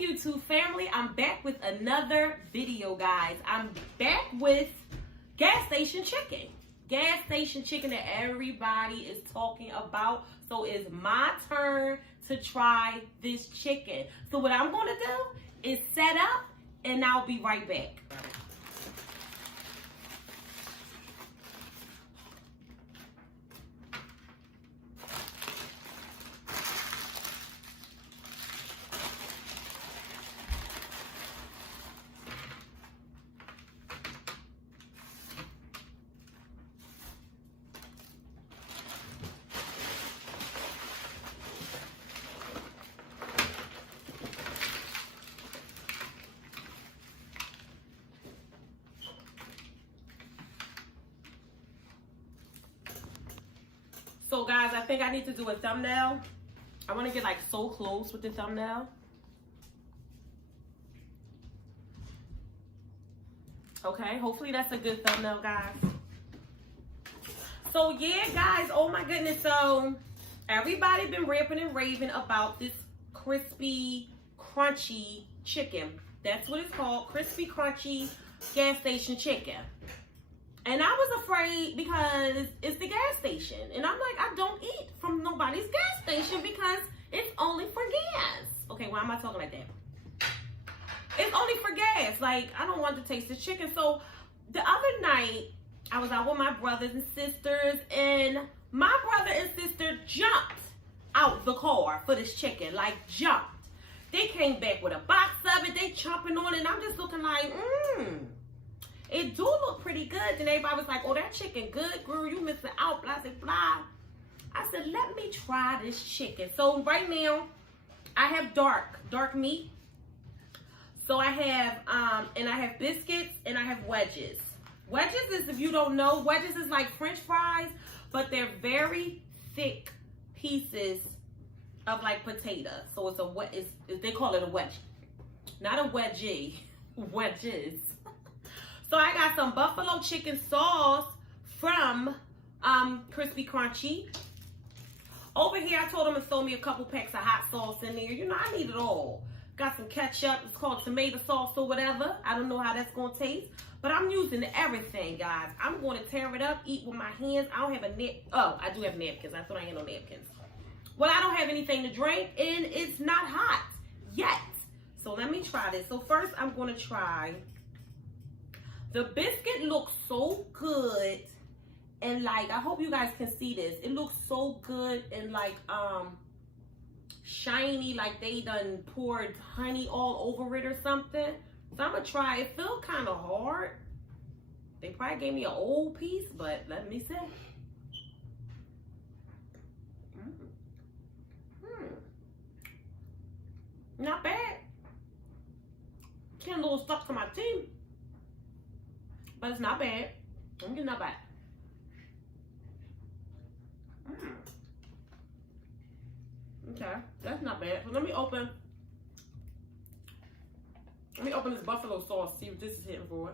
YouTube family, I'm back with another video, guys. I'm back with gas station chicken. Gas station chicken that everybody is talking about. So it's my turn to try this chicken. So what I'm going to do is set up and I'll be right back. So guys, I think I need to do a thumbnail. I want to get like so close with the thumbnail. Okay, hopefully that's a good thumbnail, guys. So yeah, guys, oh my goodness. So everybody been rapping and raving about this Krispy Krunchy chicken. That's what it's called, Krispy Krunchy gas station chicken. And I was afraid because it's the gas station. And I'm like, I don't eat from nobody's gas station because it's only for gas. Okay, why am I talking like that? It's only for gas. Like, I don't want to taste the chicken. So the other night, I was out with my brothers and sisters. And my brother and sister jumped out the car for this chicken. Like, jumped. They came back with a box of it. They chomping on it. And I'm just looking like, it do look pretty good. Then everybody was like, oh, that chicken good, girl. You missing out, blah, blah, blah. I said, let me try this chicken. So right now, I have dark meat. So I have, and I have biscuits and I have wedges. Wedges is, if you don't know, wedges is like French fries, but they're very thick pieces of like potato. So it's they call it a wedge. Not a wedgie, wedges. So I got some buffalo chicken sauce from Krispy Krunchy. Over here, I told them to throw me a couple packs of hot sauce in there. You know, I need it all. Got some ketchup. It's called tomato sauce or whatever. I don't know how that's going to taste. But I'm using everything, guys. I'm going to tear it up, eat with my hands. I don't have a napkin. Oh, I do have napkins. I thought I had no napkins. Well, I don't have anything to drink, and it's not hot yet. So let me try this. So first, I'm going to try... The biscuit looks so good, and like, I hope you guys can see this. It looks so good and like shiny, like they done poured honey all over it or something. So I'm gonna try. It feels kind of hard. They probably gave me an old piece, but let me see. Not bad. Getting a little stuck to my teeth. But it's not bad. I'm getting not bad. Okay, that's not bad. So let me open this buffalo sauce, see what this is hitting for.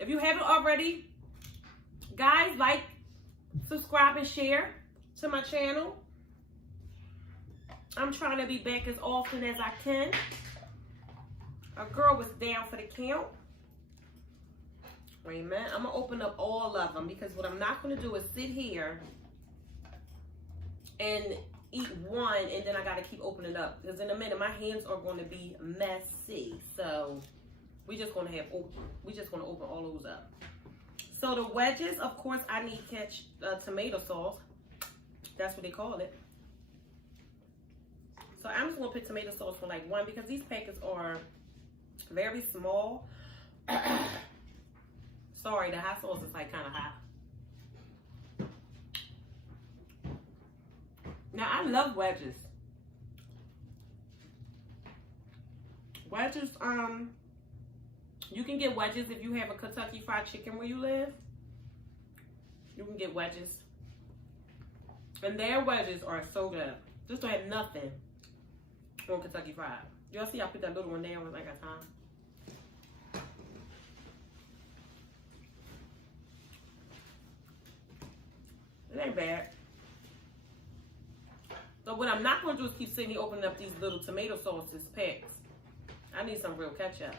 If you haven't already, guys, like, subscribe, and share to my channel. I'm trying to be back as often as I can. A girl was down for the count. Wait a minute, I'm going to open up all of them because what I'm not going to do is sit here and eat one and then I got to keep opening up because in a minute my hands are going to be messy. So we just going to open all those up. So the wedges, of course, I need tomato sauce. That's what they call it. So I'm just going to put tomato sauce for like one because these packets are very small. Sorry, the hot sauce is like kind of hot. Now, I love wedges. Wedges, you can get wedges if you have a Kentucky Fried Chicken where you live. You can get wedges. And their wedges are so good. Just don't have nothing on Kentucky Fried. Y'all see I put that little one there when I got time. It ain't bad. So what I'm not going to do is keep sitting here opening up these little tomato sauces packs. I need some real ketchup.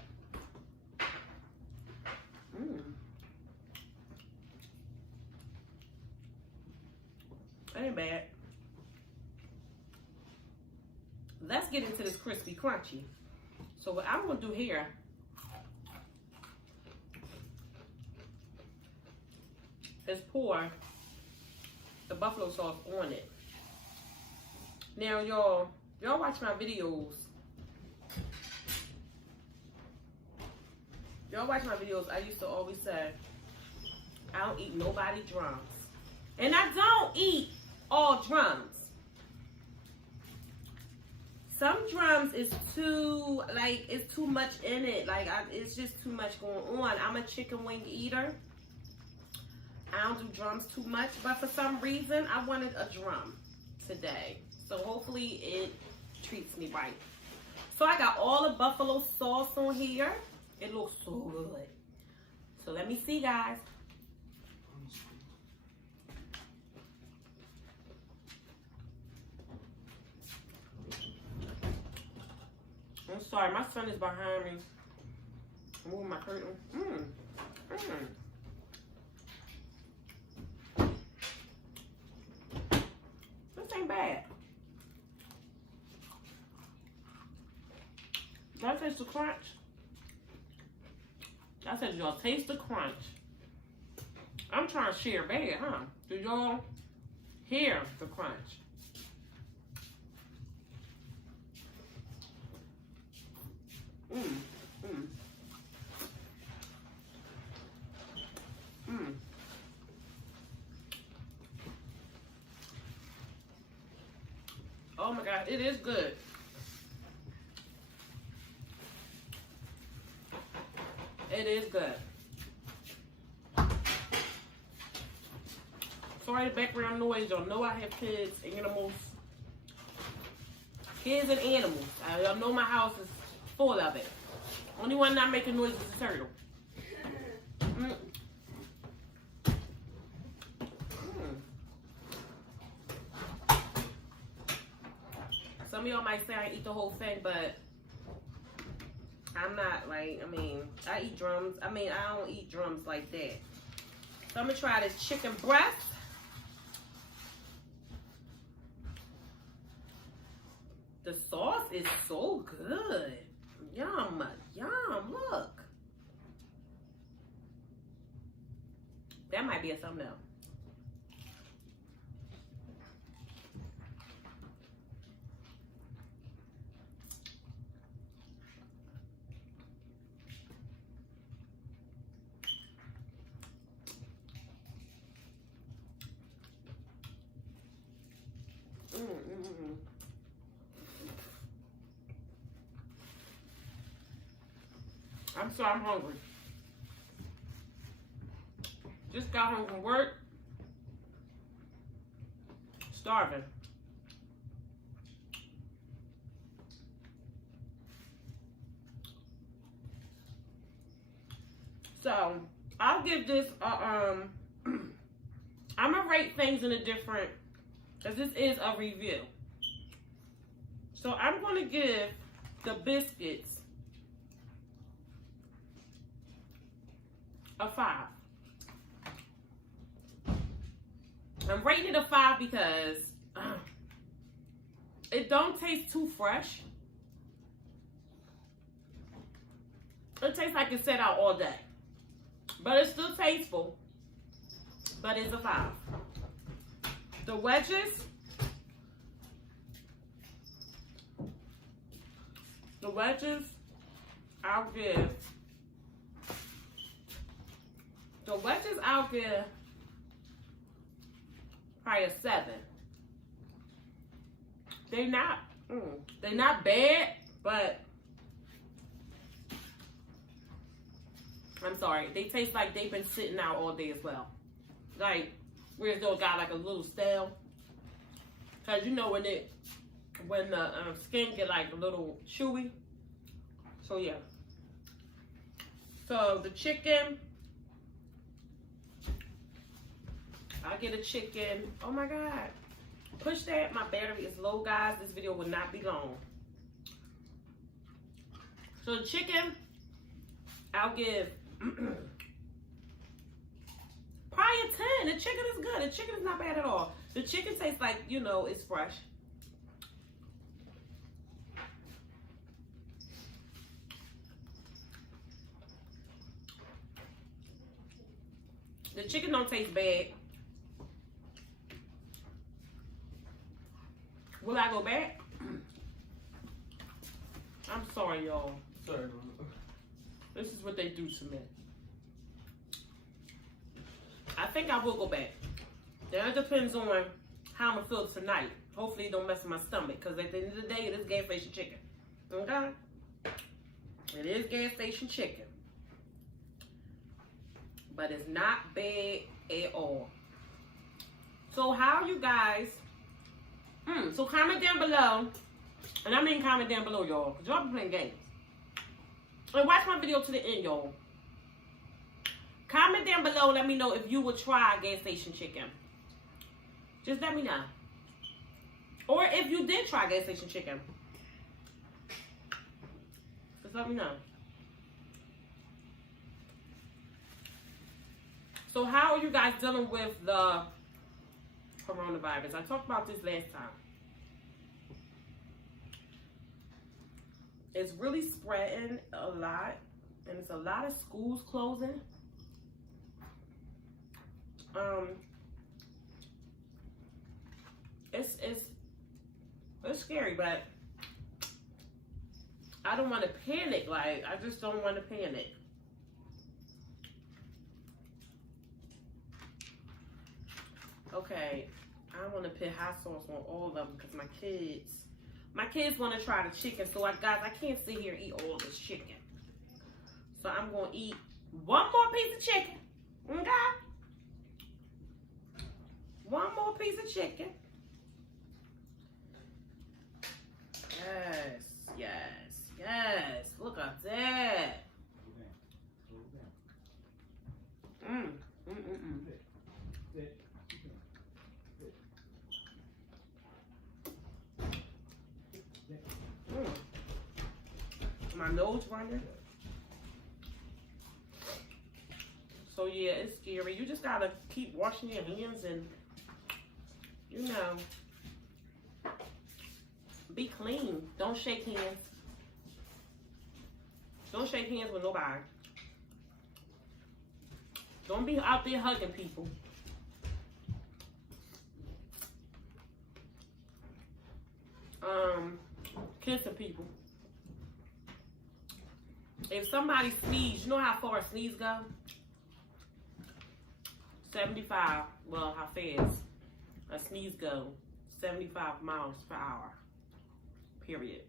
That ain't bad. Let's get into this Krispy Krunchy. So what I'm going to do here is pour the buffalo sauce on it. Now, y'all watch my videos. I used to always say, I don't eat nobody drums. And I don't eat all drums. Some drums is too, like, it's too much in it. Like, it's just too much going on. I'm a chicken wing eater. I don't do drums too much. But for some reason, I wanted a drum today. So hopefully it treats me right. So I got all the buffalo sauce on here. It looks so good. So let me see, guys. I'm sorry, my son is behind me. I'm moving my curtain. This ain't bad. Did I taste the crunch? I said, y'all taste the crunch. I'm trying to share bad, huh? Do y'all hear the crunch? Oh my God, it is good. It is good. Sorry the background noise. Y'all know I have kids, animals. Kids and animals. Y'all know my house is full of it. Only one not making noise is the turtle. Some of y'all might say I eat the whole thing, but I'm not like, I eat drums. I don't eat drums like that. So I'm gonna try this chicken breast. The sauce is so good. Yum, yum, look. That might be a thumbnail. I'm sorry, I'm hungry. Just got home from work. Starving. So, I'll give this I'm gonna rate things in a different, because this is a review. So I'm gonna give the biscuits a 5. I'm rating it a 5 because it don't taste too fresh. It tastes like it's set out all day. But it's still tasteful. But it's a 5. The wedges. I'll give probably a 7. They're not bad, but I'm sorry, they taste like they've been sitting out all day as well. Like, whereas those got like a little stale. Cause you know when the skin get like a little chewy. So yeah. So the chicken, I get a chicken. Oh my God. Push that. My battery is low, guys. This video will not be long. So the chicken, I'll give probably a 10. The chicken is good. The chicken is not bad at all. The chicken tastes like, you know, it's fresh. The chicken don't taste bad. Will I go back? I'm sorry, y'all. Sorry. This is what they do to me. I think I will go back. Now it depends on how I'm gonna feel tonight. Hopefully it don't mess with my stomach, because at the end of the day, it is gas station chicken. Okay? It is gas station chicken. But it's not bad at all. So how you guys, so comment down below, and I mean comment down below, y'all, because y'all be playing games. And watch my video to the end, y'all. Comment down below, let me know if you would try gas station chicken. Just let me know. Or if you did try gas station chicken. Just let me know. So how are you guys dealing with the coronavirus? I talked about this last time. It's really spreading a lot, and it's a lot of schools closing. It's scary, but I don't want to panic. Like, I just don't want to panic. Okay, I want to put hot sauce on all of them because my kids want to try the chicken. So, guys, I can't sit here and eat all this chicken. So I'm going to eat one more piece of chicken. Okay? One more piece of chicken. Yes, yes, yes. Look at that. My nose running. So yeah, it's scary. You just gotta keep washing your hands and, you know, be clean. Don't shake hands. Don't shake hands with nobody. Don't be out there hugging people. Kissing people. If somebody sneezes, you know how far a sneeze go? 75. Well, how fast a sneeze go? 75 miles per hour. Period.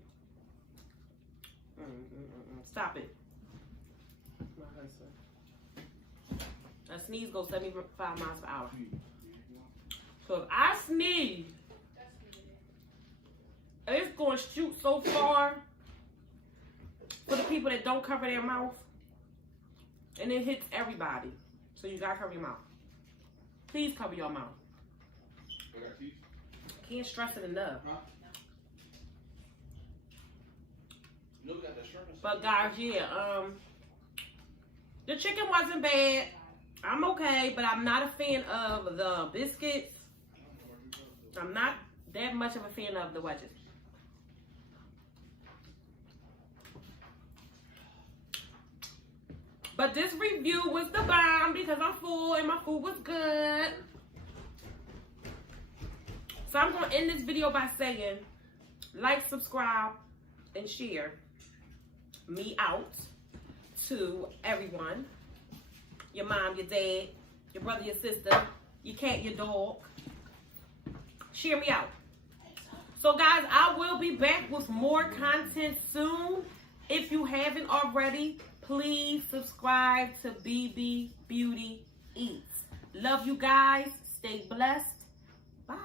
Stop it. My husband. A sneeze goes 75 miles per hour. So if I sneeze, it's going to shoot so far for the people that don't cover their mouth, and it hits everybody. So you gotta cover your mouth. Please cover your mouth. Can't stress it enough. But guys, yeah, the chicken wasn't bad. I'm okay, but I'm not a fan of the biscuits. I'm not that much of a fan of the wedges. But this review was the bomb because I'm full and my food was good. So I'm going to end this video by saying, like, subscribe, and share me out to everyone. Your mom, your dad, your brother, your sister, your cat, your dog. Share me out. So guys, I will be back with more content soon. If you haven't already, please subscribe to BB Beauty Eats. Love you guys. Stay blessed. Bye.